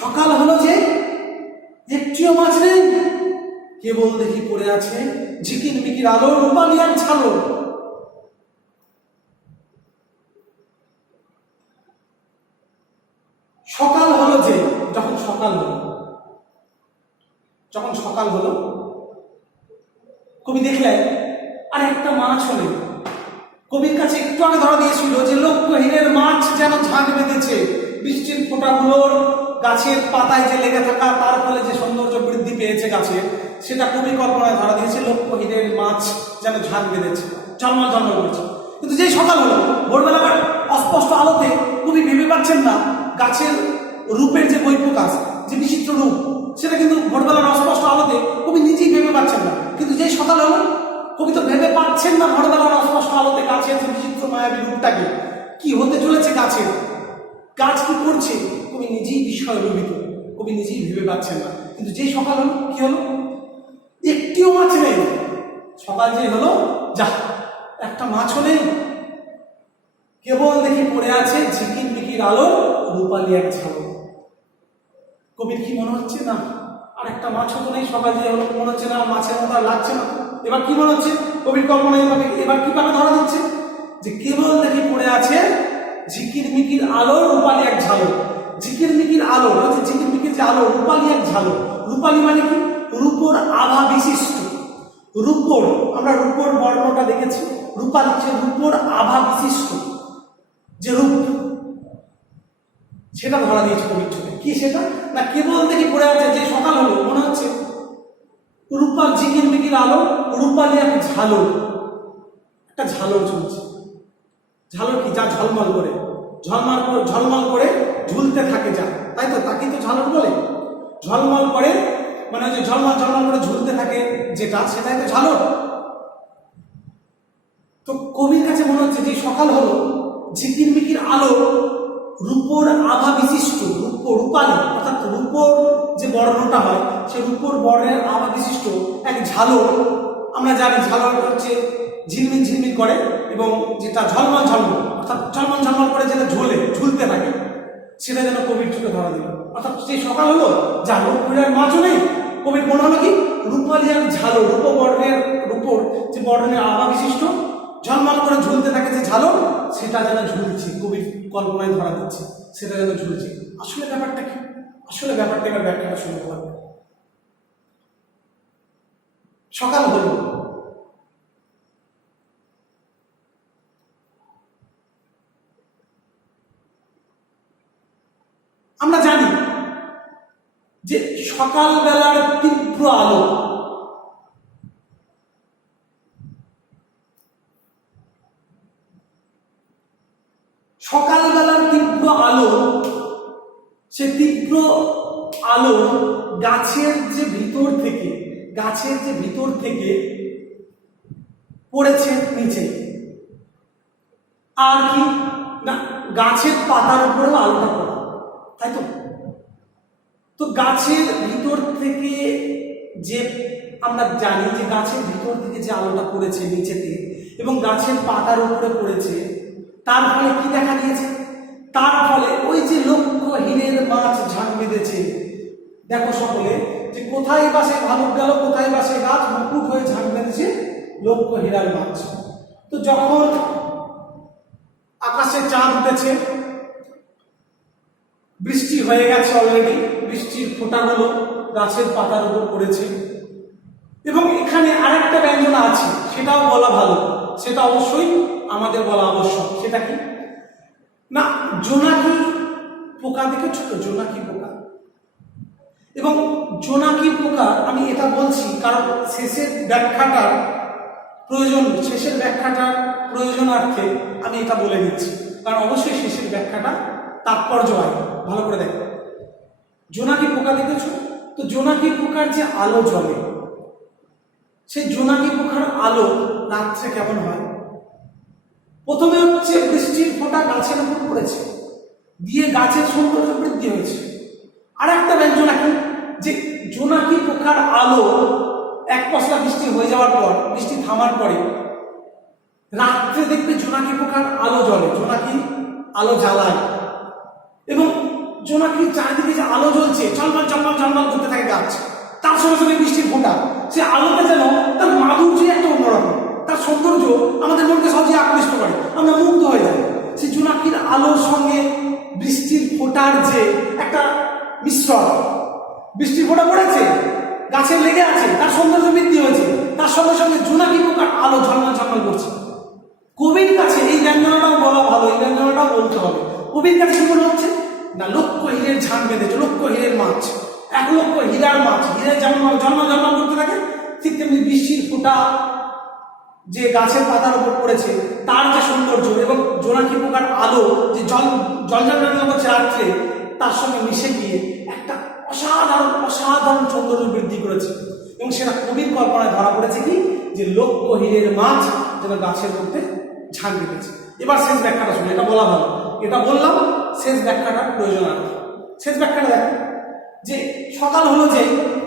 সকাল হলো যে একটিও মাছ নেই, কেবল দেখি পড়ে আছে ঝিকির মিকির আলো, রূপালি এক ঝালক। সকাল হলো যে, যখন সকাল হলো কবি দেখলেন আর একটা মাছ হলে, কবির কাছে একটু আগে ধরা দিয়েছিল যে লক্ষ হীরের মাছ যেন ঝাঁক বেঁধেছে। বৃষ্টির ফোঁটাগুলোর গাছের পাতায় যে লেগে থাকা, তার ফলে যে সৌন্দর্য বৃদ্ধি পেয়েছে গাছের, সেটা কবি কল্পনায় ধরা দিয়েছে লক্ষ হীরের মাছ যেন ঝাঁক বেঁধেছে। ঝলমল ঝলমল করছে। কিন্তু যেই সকাল হলো, ভোরবেলাকার অস্পষ্ট আলোতে কবি ভেবে পাচ্ছেন না গাছের রূপের যে বহিঃপ্রকাশ, যে বিচিত্র রূপ, সেটা কিন্তু ভোরবেলার অস্পষ্ট আলোতে কবি নিজেই ভেবে পাচ্ছেন না। কিন্তু যেই সকাল হলো, কবি তো ভেবে পাচ্ছেন না ভোরবেলার অস্পষ্ট আলোতে গাছের যে বিচিত্র মায়াবী রূপটাকে, কি হতে চলেছে গাছের, গাছ কি করছে, কবি নিজেই বিস্ময় রূপিত, কবি নিজেই ভেবে পাচ্ছেন না। কিন্তু যেই সকাল হলো, কি হলো, একটিও মাছ নেই। সকাল যে হলো, যা একটা মাছও নেই, কেবল দেখি পড়ে আছে ঝিকির মিকির আলো রূপালী এক ঝালক। কবির কি মনে হচ্ছে, না আর একটা মাছও তো নেই, সকাল যে হলো, মনে হচ্ছে না মাছের মতো আর লাগছে না। এবার কি মনে হচ্ছে, কবির কল্পনা এবার কি ভাবে ধরা দিচ্ছে, যে কেবল দেখি পড়ে আছে ঝিকির মিকির আলো রূপালী এক ঝালক। ঝিকির মিকির আলো, ঝিকির মিকির যে আলো, রূপালী এক ঝালক। রূপালী মানে কি, রূপোর আভা বিশিষ্ট। রূপোর, আমরা রূপোর বর্ণটা দেখেছি, রূপালী যে রূপোর আভা বিশিষ্ট যে রূপ, সেটা ধরা দিয়েছে কবির চোখে। কি সেটা, না কেবল দেখি পড়ে আছে, যে সকাল হলো, মনে হচ্ছে রূপার ঝিকির মিকির আলো রূপালী এক ঝালক, একটা ঝালক চলছে। ঝালক কি, যা ঝলমল করে, ঝলমল করে ঝুলতে থাকে, যা, তাই তো, তাকে তো ঝালক বলে। ঝলমল করে মানে যে ঝলমল ঝলমল করে ঝুলতে থাকে যেটা, সেটাই তো ঝালক। তো কবির কাছে মনে হচ্ছে যে সকাল হলো, ঝিকির মিকির আলো রূপোর আভা বিশিষ্ট, রূপালী অর্থাৎ রূপোর যে বর্ণটা হয়, সেই রূপোর বর্ণের আভা বিশিষ্ট এক ঝালক। আমরা জানি ঝালক হচ্ছে ঝিলমিল ঝিলমিল করে, এবং যেটা ঝলমল ঝলমল অর্থাৎ ঝলমল ঝলমল করে যেটা ঝুলতে থাকে, সেটা যেন কবির চোখে ধরা দিল। অর্থাৎ সেই সকাল হলো, যা রূপের মাছও নেই, কবির মনে হলো কি রূপালী এক ঝালক, রূপোর যে বর্ণের আভা বিশিষ্ট ঝলমল করে ঝুলতে থাকে যে ঝালক, সেটা যেন ঝুলছে, কবির কল্পনায় ধরা দিচ্ছে, সেটা যেন ঝুলছে। আসলে ব্যাপারটা কি, আসলে ব্যাপারটা এবার ব্যাখ্যাটা শুনতে হবে। সকাল হলো, আমরা জানি যে সকালবেলার তীব্র আলো, সকালবেলার তীব্র আলো, সে তীব্র আলো গাছের যে ভিতর থেকে পড়েছে নিচে, আর কি না গাছের পাতার উপরেও আলোটা পড়ে, তাই তো। তো গাছের ভিতর থেকে যে আমরা জানি যে গাছের ভিতর থেকে যে আলোটা পড়েছে নিচেতে এবং গাছের পাতার উপরে পড়েছে, তার ফলে কি দেখা দিয়েছে, তার ফলে ওই যে লক্ষ হীরের মাছ ঝাঁক বেঁধেছে, দেখো সকলে যে কোথায় বাসে ভালুক গেল, কোথায় বাসে গাছ, মুকুট হয়ে ঝাঁক বেঁধেছে লক্ষ হীরার মাছ। তো যখন আকাশে চাঁদ উঠেছে, বৃষ্টি হয়ে গেছে অলরেডি, বৃষ্টির ফোঁটাগুলো গাছের পাতার উপর পড়েছে, এবং এখানে আরেকটা ব্যঞ্জনা আছে, সেটাও বলা ভালো, সেটা অবশ্যই আমাদের বলা আবশ্যক। সেটা কি না, জোনাকি পোকা দেখেছো তো, জোনাকি পোকা। এবং জোনাকি পোকা, আমি এটা বলছি কারণ শেষের ব্যাখ্যাটার প্রয়োজনার্থে আমি এটা বলে দিচ্ছি, কারণ অবশ্যই শেষের ব্যাখ্যাটা তাৎপর্য হয়। ভালো করে দেখো, জোনাকি পোকা দেখেছো তো, জোনাকি পোকার যে আলো জ্বলে, সেই জোনাকি পোকার আলো রাত্রে কেমন হয়। প্রথমে হচ্ছে বৃষ্টির ফোঁটা গাছের উপর পড়েছে, দিয়ে গাছের সৌন্দর্য বৃদ্ধি হয়েছে। আর একটা ব্যঞ্জনা কি, যে জোনাকি পোকার আলো এক পশলা বৃষ্টি হয়ে যাওয়ার পর, বৃষ্টি থামার পরে রাত্রে দেখবে জোনাকি পোকার আলো জ্বলে, জোনাকি আলো জ্বালায়, এবং জোনাকির চারিদিকে যে আলো জ্বলছে, ঝলমল ঝলমল ঝলমল করতে থাকে গাছ, তার সঙ্গে সঙ্গে বৃষ্টির ফোঁটা, সে আলোটা যেন তার মাধুর্য একটা অন্যরকম, তার সৌন্দর্য আমাদের মনকে সবচেয়ে আকৃষ্ট করে, আমরা মুগ্ধ হয়ে যাই। সে জোনাকির আলোর সঙ্গে বৃষ্টির ফোঁটার যে একটা মিশ্রণ, বৃষ্টির ফোঁটা পড়েছে, গাছে লেগে আছে, তার সৌন্দর্য বৃদ্ধি হয়েছে, তার সঙ্গে সঙ্গে জোনাকি পোকার আলো ঝলমল ঝলমল করছে। কবির কাছে এই ব্যঞ্জনাটাও বলা ভালো, এই ব্যঞ্জনাটাও বলতে হবে। কবির কাছে কি মনে হচ্ছে না, লক্ষ হীরের ঝাঁক বেঁধেছে, লক্ষ হীরের মাছ, এক লক্ষ হীরার মাছ, হীরে যেমন ঝলমল ঝলমল করতে থাকে, ঠিক তেমনি বৃষ্টির ফোঁটা যে গাছের পাতার উপর পড়েছে তার যে সৌন্দর্য এবং জোনাকি পোকার আলো যে জল করছে রাত্রে তার সঙ্গে মিশে গিয়ে একটা অসাধারণ সৌন্দর্য বৃদ্ধি করেছে। এবং সেটা কবির কল্পনায় ধরা পড়েছে কি, যে লক্ষ হীরের মাছ যেন গাছের মধ্যে ঝাঁক দিতেছে। এবার শেষ ব্যাখ্যাটা শুনে, এটা বলা ভালো, এটা বললাম, শেষ ব্যাখ্যাটার প্রয়োজন আছে। শেষ ব্যাখ্যাটা দেখো, যে সকাল হলো, যে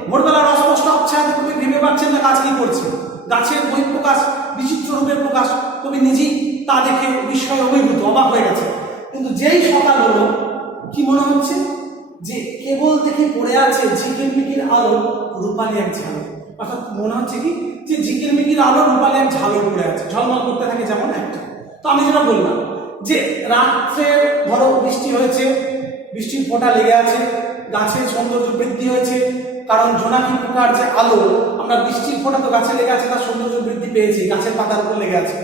ভোরবেলার অস্পষ্ট আবছায়াতে কবি ভেবে পাচ্ছেন না গাছ কি করছে, গাছের বহিঃপ্রকাশ, বিচিত্র রূপের প্রকাশ, কবি নিজেই তা দেখে বিস্ময়ে অভিভূত, অবাক হয়ে গেছে। কিন্তু যেই সকাল হলো, কি মনে হচ্ছে, যে কেবল দেখে পড়ে আছে ঝিকিরমিকির আলো রূপালী এক ঝালর। অর্থাৎ মনে হচ্ছে কি, যে ঝিকিরমিকির আলো রূপালী এক ঝালর পড়ে আছে, ঝলমল করতে থাকে যেমন একটা। তো আমি যেটা বললাম, যে রাত্রে ধরো বৃষ্টি হয়েছে, বৃষ্টির ফোঁটা লেগে আছে, গাছের সৌন্দর্য বৃদ্ধি হয়েছে, কারণ জোনাকি পোকার যে আলো, আমরা বৃষ্টির ফোঁটা তো গাছে লেগে আছে, তার সৌন্দর্য বৃদ্ধি পেয়েছে, গাছের পাতার উপর লেগে আছে,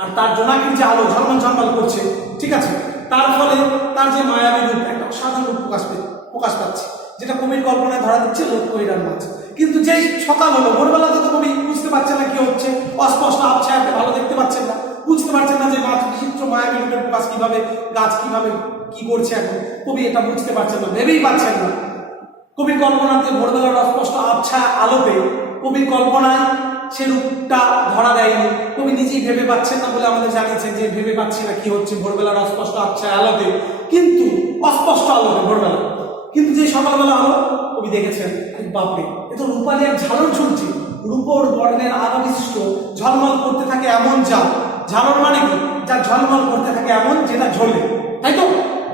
আর তার জোনাকির যে আলো ঝলমল করছে, ঠিক আছে, তার ফলে তার যে মায়াবী রূপ, একটা অসাধারণ রূপ প্রকাশ পাচ্ছে, যেটা কবির কল্পনায় ধরা দিচ্ছে লক্ষ হীরার মাছ। কিন্তু যেই সকাল হলো, ভোরবেলাতে তো কবি বুঝতে পারছেন না কি হচ্ছে, অস্পষ্ট আবছায়াতে ভালো দেখতে পাচ্ছেন না, বুঝতে পারছেন না যে গাছ বিচিত্র মায়াবী রূপের প্রকাশ কিভাবে, গাছ কিভাবে কি করছে, এখন কবি এটা বুঝতে পারছেন না, ভেবেই পাচ্ছেন না। কবির কল্পনাতে ভোরবেলার অস্পষ্ট আবছায়া আলোতে কবির কল্পনায় সে রূপটা ধরা দেয়নি, কবি নিজেই ভেবে পাচ্ছেন না বলে আমাদের জানিয়েছেন যে ভেবে পাচ্ছি না কি হচ্ছে ভোরবেলার অস্পষ্ট আবছায়া আলোতে, কিন্তু অস্পষ্ট আলোতে ভোরবেলা। কিন্তু যে সকালবেলা হলো, কবি দেখেছেন বাপরে, এ তো রূপালী এক ঝালর ঝুলছে, রূপোর বর্ণের আলো বিশিষ্ট, ঝলমল করতে থাকে এমন ঝালর মানে কি, যা ঝলমল করতে থাকে এমন যেটা ঝোলে, তাই তো,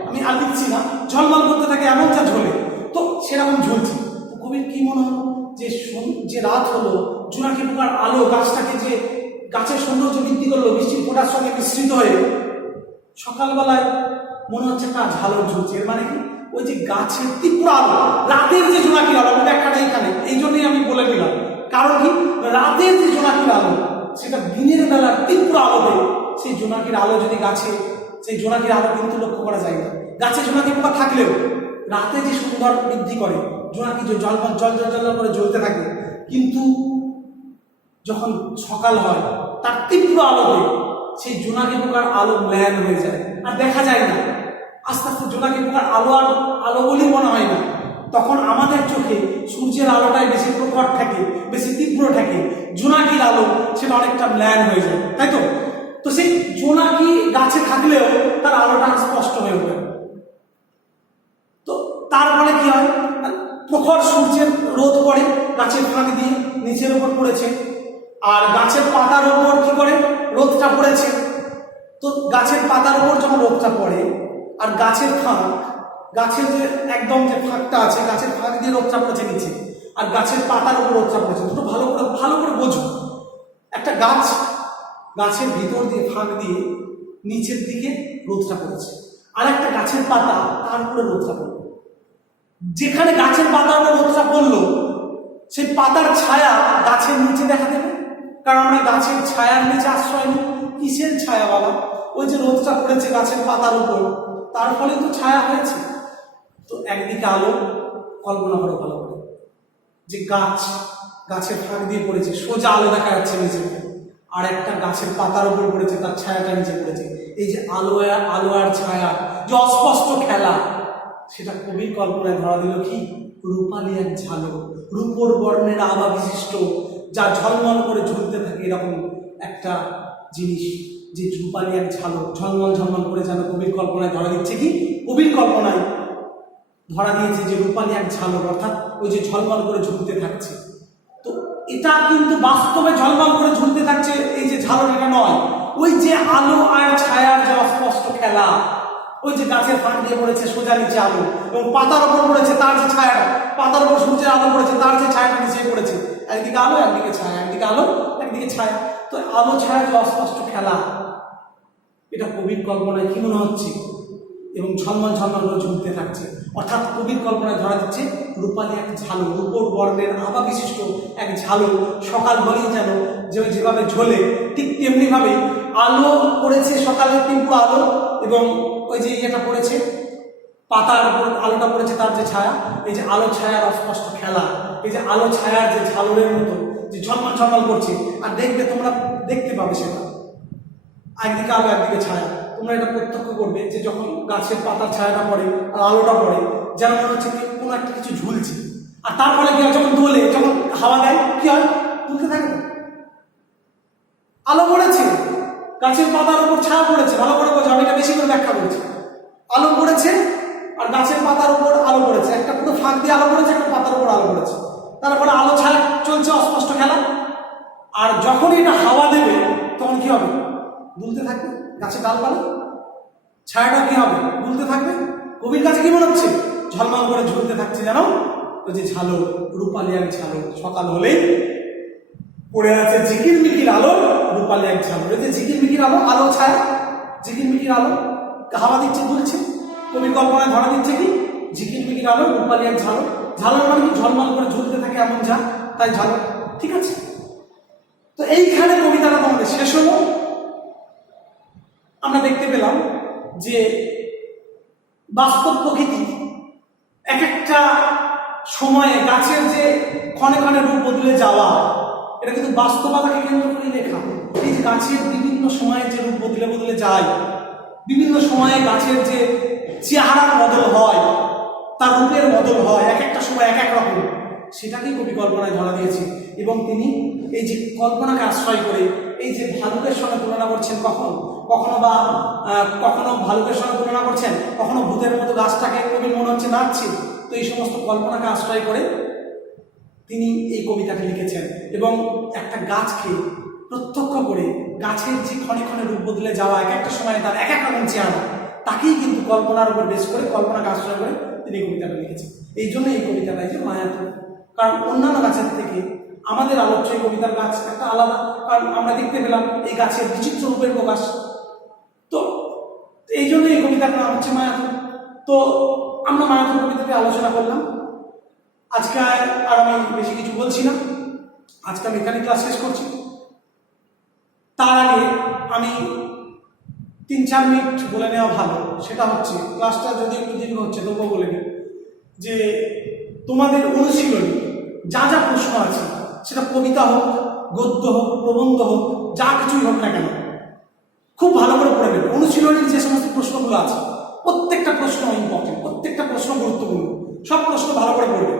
আমি আর দিচ্ছি না, ঝলমল করতে থাকে এমন যা ঝোলে, তো সেরকম ঝুলছে। তো কবির কি মনে হলো, যে রাত হলো, জোনাকি পোকার আলো গাছটাকে, যে গাছের সৌন্দর্য বৃদ্ধি করলো বৃষ্টির ফোঁটার সঙ্গে মিশ্রিত হয়ে, সকালবেলায় মনে হচ্ছে একটা ঝালর ঝুলছে। এর মানে কি, ওই যে গাছের তীব্র আলো, রাতের যে জোনাকির আলো, ব্যাখ্যাটা এখানে এই জন্যই আমি বলে দিলাম, কারণ কি, রাতের যে জোনাকির আলো, সেটা দিনের বেলার তীব্র আলোতে, সেই জোনাকির আলো যদি গাছে, সেই জোনাকির আলো কিন্তু লক্ষ্য করা যায় না, গাছে জোনাকি পোকা থাকলেও রাতে যে সুন্দর বৃদ্ধি করে, জোনাকি যে জল করে জ্বলতে থাকে, কিন্তু যখন সকাল হয় তার তীব্র আলোতে সেই জোনাকি পোকার আলো ম্লান হয়ে যায়, আর দেখা যায় না, আস্তে আস্তে জোনাকি পোকার আলো আর আলো বলেই মনে হয় না। তখন আমাদের চোখে সূর্যের আলোটাই বেশি প্রখর থাকে, বেশি তীব্র থাকে, জোনাকির আলো সেটা অনেকটা ম্লান হয়ে যায়, তাই তো। তো সেই জোনাকি গাছে থাকলেও তার আলোটা স্পষ্ট হয়ে ওঠে। তো তারপরে কি হয়, প্রখর সূর্যের রোদ পড়ে গাছের ফাঁক দিয়ে, নিচের উপর পড়েছে, আর গাছের পাতার উপর কি করে, রোদটা পড়েছে। তো গাছের পাতার উপর যখন রোদটা পড়ে, আর গাছের ফাঁক, গাছের যে একদম যে ফাঁকটা আছে, গাছের ফাঁক দিয়ে রোদটা পড়েছে নিচে, আর গাছের পাতার উপর রোদটা পড়েছে, দুটো ভালো করে বোঝো। একটা গাছের ভিতর দিয়ে ফাঁক দিয়ে নিচের দিকে রোদটা পড়েছে, আর একটা গাছের পাতা, তার উপরে রোদটা পড়লো। যেখানে গাছের পাতার উপর রোদটা পড়লো, সেই পাতার ছায়া গাছের নিচে দেখা দেবে, কারণ আমরা গাছের ছায়ার নিচে আশ্রয় নিই। কিসের ছায়া বাবা, ওই যে রোদটা পড়েছে গাছের পাতার উপর, তার ফলে তো ছায়া হয়েছে। তো একদিকে আলো, কল্পনা করো ভালো করে, যে গাছের ফাঁক দিয়ে পড়েছে, সোজা আলো দেখা যাচ্ছে নিচে, আর একটা গাছের পাতার উপর পড়েছে, তার ছায়াটা নিচে পড়েছে। এই যে আলো আর ছায়া যে অস্পষ্ট খেলা, সেটা কবির কল্পনায় ধরা দিল কি, রূপালী এক ঝালর, রূপোর বর্ণের আভা বিশিষ্ট, যা ঝলমল করে ঝুলতে থাকে, এরকম একটা জিনিস, যে রূপালী এক ঝালর, ঝলমল করে যেন কবির কল্পনায় ধরা দিচ্ছে কি, কবির কল্পনায় ধরা দিয়েছে যে রূপালী এক ঝালর, অর্থাৎ ওই যে ঝলমল করে ঝুলতে থাকছে। তো এটা কিন্তু বাস্তবে ঝলমল করে ঝুলতে থাকছে, এই যে ঝালর, এটা নয়, ওই যে আলো আর ছায়ার যে অস্পষ্ট খেলা, ওই যে গাছের ফাঁক দিয়ে পড়েছে সোজা নিচে আলো, এবং পাতার উপর পড়েছে তার যে ছায়াটা, পাতার উপর সূর্যের আলো পড়েছে, তার যে ছায়াটা নিচে পড়েছে, একদিকে আলো একদিকে ছায়া, একদিকে আলো একদিকে ছায়া। তো আলো ছায়া যে অস্পষ্ট খেলা, এটা কবির কল্পনায় কি মনে হচ্ছে, এবং ঝলমল করে ঝুলতে থাকছে, অর্থাৎ কবির কল্পনায় ধরা দিচ্ছে রূপালী এক ঝালর, রূপোর বর্ণের আভা বিশিষ্ট এক ঝালর। সকাল বলেই যেন যেভাবে ঝোলে, ঠিক তেমনি ভাবে আলো পড়েছে, সকালের তীব্র আলো, এবং ওই যে ইয়েটা পড়েছে পাতার উপর আলোটা পড়েছে, তার যে ছায়া, এই যে আলো ছায়ার অস্পষ্ট খেলা, এই যে আলো ছায়ার যে ঝালরের মতো যে ঝলমল করছে। আর দেখবে তোমরা দেখতে পাবে সেটা, একদিকে আলো একদিকে ছায়া। তোমরা এটা প্রত্যক্ষ করবে যে যখন গাছের পাতার ছায়াটা পড়ে আর আলোটা পড়ে, যেন মনে হচ্ছে কোনো একটা কিছু ঝুলছে। আর তারপরে কি হয়, যখন দোলে, যখন হাওয়া দেয়, কি হয়, দুলতে থাকে না। আলো পড়েছে, গাছের পাতার উপর ছায়া পড়েছে, ভালো করে বোঝো, আমি এটা বেশি করে ব্যাখ্যা করছি। আলো পড়েছে আর গাছের পাতার উপর আলো পড়েছে, একটা পুরো ফাঁক দিয়ে আলো পড়েছে, একটা পাতার উপর আলো পড়েছে, তারপরে আলো ছায়া চলছে, অস্পষ্ট খেলা। আর যখনই এটা হাওয়া দেবে তখন কি হবে, দুলতে থাকবে গাছের ডালপালা, ছায়াটা কি হবে, দুলতে থাকবে। কবির কাছে কি মনে হচ্ছে, ঝলমল করে ঝুলতে থাকছে, জানো ওই যে ঝালক, রূপালি এক ঝালক, সকাল হলেই পড়ে আছে ঝিকির মিকির আলো, রূপালি এক ঝালক। এই যে ঝিকির মিকির আলো, আলো ছায়া, ঝিকির মিকির আলো, হাওয়া দিচ্ছে, দুলছে। কবির কল্পনায় ধরা দিচ্ছে কি, ঝিকির মিকির আলো, রূপালি এক ঝালক। ঝালক মানে কি, ঝলমল করে ঝুলতে থাকে এমন যা, তাই ঝালক। ঠিক আছে, তো এইখানে কবিতাটা তোমাদের শেষ হলো। আমরা দেখতে পেলাম যে বাস্তব প্রকৃতি এক একটা সময়ে গাছের যে ক্ষণে ক্ষণে রূপ বদলে যাওয়া, এটা কিন্তু বাস্তবতাকে কেন্দ্র করে লেখা। এই যে গাছের বিভিন্ন সময়ে যে রূপ বদলে বদলে যায়, বিভিন্ন সময়ে গাছের যে চেহারার বদল হয়, তার রূপের বদল হয়, এক একটা সময় এক এক রকম, সেটাকেই কবি কল্পনায় ধরা দিয়েছে। এবং তিনি এই যে কল্পনাকে আশ্রয় করে এই যে ভালুকের সঙ্গে তুলনা করছেন, কখনো বা কখনো ভালুকের সঙ্গে তুলনা করছেন, কখনো ভূতের মতো গাছটাকে কবির মনে হচ্ছে নাচছে। তো এই সমস্ত কল্পনাকে আশ্রয় করে তিনি এই কবিতাটি লিখেছেন। এবং একটা গাছকে প্রত্যক্ষ করে গাছের যে ক্ষণে ক্ষণে রূপ বদলে যাওয়া, এক একটা সময় তার এক এক রকম চেহারা, তাকেই কিন্তু কল্পনার উপর বেশ করে, কল্পনাকে আশ্রয় করে তিনি এই কবিতাটা লিখেছেন। এই জন্য এই কবিতাটাই যে মায়াতুর। কারণ অন্যান্য গাছের থেকে আমাদের আলোচ্য এই কবিতার গাছ একটা আলাদা, কারণ আমরা দেখতে পেলাম এই গাছের বিচিত্র রূপের প্রকাশ। তো এই জন্য এই কবিতার নাম হচ্ছে মায়াতুর। তো আমরা মায়াতুর কবিতাকে আলোচনা করলাম। আজকে আর আমি বেশি কিছু বলছি না, আজকে আমি এখানে ক্লাস শেষ করছি। তার আগে আমি 3-4 মিনিট বলে নেওয়া ভালো, সেটা হচ্ছে, ক্লাসটা যদি একটু দীর্ঘ হচ্ছে তবুও বলে নিই যে তোমাদের অনুশীলনী যা যা প্রশ্ন আছে, সেটা কবিতা হোক, গদ্য হোক, প্রবন্ধ হোক, যা কিছুই হোক না কেন, খুব ভালো করে পড়ে নেবে। অনুশীলনীর যে সমস্ত প্রশ্নগুলো আছে, প্রত্যেকটা প্রশ্ন ইম্পর্টেন্ট, প্রত্যেকটা প্রশ্ন গুরুত্বপূর্ণ, সব প্রশ্ন ভালো করে পড়বে।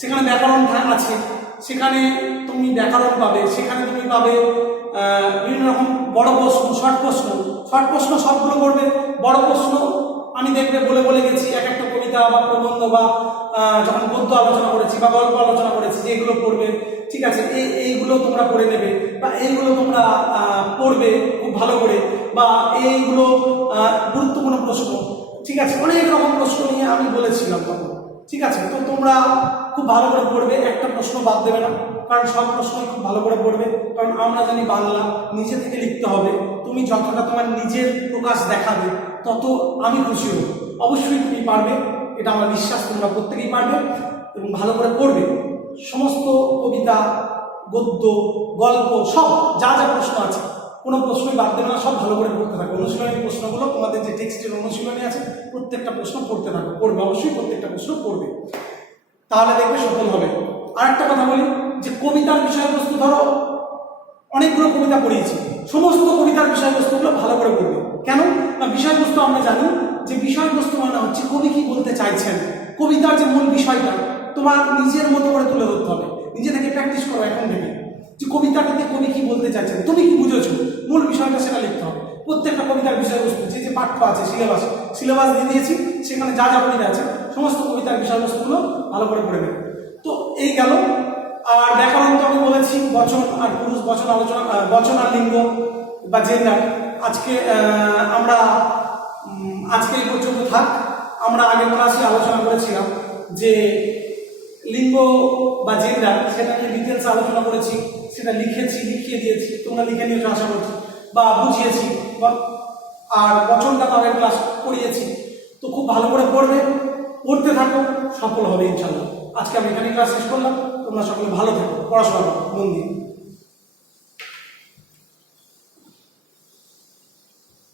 সেখানে ব্যাকরণ আছে, সেখানে তুমি ব্যাকরণ পাবে, সেখানে তুমি পাবে বিভিন্ন রকম বড় প্রশ্ন, শর্ট প্রশ্ন সবগুলো করবে। বড় প্রশ্ন আমি দেখবে বলে বলে গেছি, এক একটা কবিতা বা প্রবন্ধ বা যখন গদ্য আলোচনা করেছি বা গল্প আলোচনা করেছি, যে এগুলো পড়বে। ঠিক আছে, এইগুলো তোমরা পড়ে নেবে, বা এইগুলো তোমরা পড়বে খুব ভালো করে, বা এইগুলো গুরুত্বপূর্ণ প্রশ্ন। ঠিক আছে, অনেক রকম প্রশ্ন নিয়ে আমি বলেছিলাম তখন। ঠিক আছে, তো তোমরা খুব ভালো করে পড়বে, একটা প্রশ্ন বাদ দেবে না, কারণ সব প্রশ্নই খুব ভালো করে পড়বে। কারণ আমরা জানি বাংলা নিজে থেকে লিখতে হবে, তুমি যতটা তোমার নিজের প্রকাশ দেখাবে তত আমি খুশি হব। অবশ্যই তুমি পারবে, এটা আমার বিশ্বাস, তোমরা প্রত্যেকেই পারবে এবং ভালো করে পড়বে। সমস্ত কবিতা, গদ্য, গল্প, সব যা যা প্রশ্ন আছে, কোনো প্রশ্নই বাদ দেবে না, সব ভালো করে পড়তে থাকবে। অনুশীলনী প্রশ্নগুলো, তোমাদের যে টেক্সটের অনুশীলনী আছে, প্রত্যেকটা প্রশ্ন পড়তে থাকবে, পড়বে, অবশ্যই প্রত্যেকটা প্রশ্ন পড়বে, তাহলে দেখবে সফল হবে। আর একটা কথা বলি যে কবিতার বিষয়বস্তু, ধরো অনেকগুলো কবিতা পড়িয়েছি, সমস্ত কবিতার বিষয়বস্তুগুলো ভালো করে পড়বে। কেন না, বিষয়বস্তু আমরা জানি যে বিষয়বস্তু মানে হচ্ছে কবি কি বলতে চাইছেন, কবিতার যে মূল বিষয়টা তোমার নিজের মতো করে তুলে ধরতে হবে। নিজে থেকে প্র্যাকটিস করো এখন থেকে, যে কবিতাটাতে কবি কি বলতে চাইছেন, তুমি কি বুঝেছো, মূল বিষয়টা সেটা লিখতে হবে। প্রত্যেকটা কবিতার বিষয়বস্তু, যে যে পাঠ্য আছে, সিলেবাস দিয়ে দিয়েছি, সেখানে যা যা কবিতা আছে সমস্ত কবিতার বিষয়বস্তুগুলো ভালো করে পড়ে নেবে। তো এই গেল। আর ব্যাকরণ তো আমি বলেছি, বচন আর পুরুষ বচন আলোচনা, বচন আর লিঙ্গ বা জেন্ডার। আজকে এই পর্যন্ত থাক। আমরা আগের ক্লাসে আলোচনা করেছিলাম যে লিঙ্গ বা জেন্ডার, সেটা নিয়ে ডিটেলস আলোচনা করেছি, সেটা লিখিয়ে দিয়েছি, তোমরা লিখে নিয়েছো আশা করছি, বা বুঝিয়েছি, আর বচনটা তো আগের ক্লাস করিয়েছি। তো খুব ভালো করে পড়তে থাকো, সফল হবে ইনশাআল্লাহ। আজকে আমি এখানে ক্লাস শেষ করলাম, তোমরা সকলে ভালো থাকো, পড়াশোনা করো মন দিয়ে।